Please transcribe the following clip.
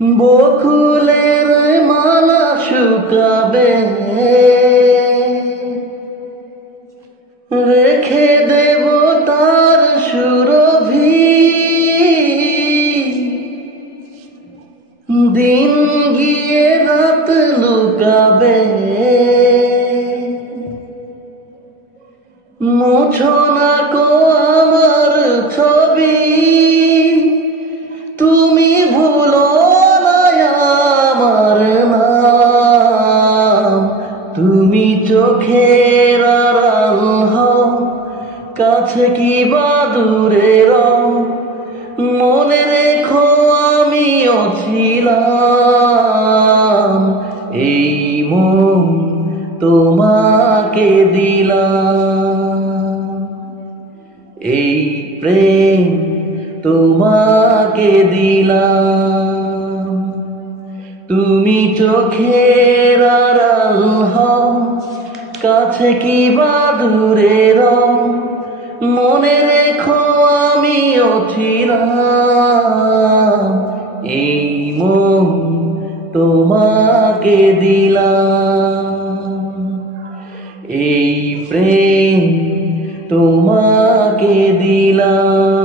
বকুলের মালা শুকাবে, রেখে দেব তার সুরভি। দিন গিয়ে রাত লুকাবে, মুছো না কো আমার ছবি। তুমি ভুলো না আমার নাম, তুমি চোখের আড়াল হও, কাছে কি বা দূরে রও। মনে রেখো আমিও ছিলাম, এই মন তোমাকে দিলাম, এই প্রেম তোমাকে দিলাম। তুমি চোখের আড়াল হও, কাছে কি বা দূরে রও। মনে রেখো আমিও ছিলাম, এই মন তোমাকে দিলাম, এই প্রেম তোমাকে দিলাম।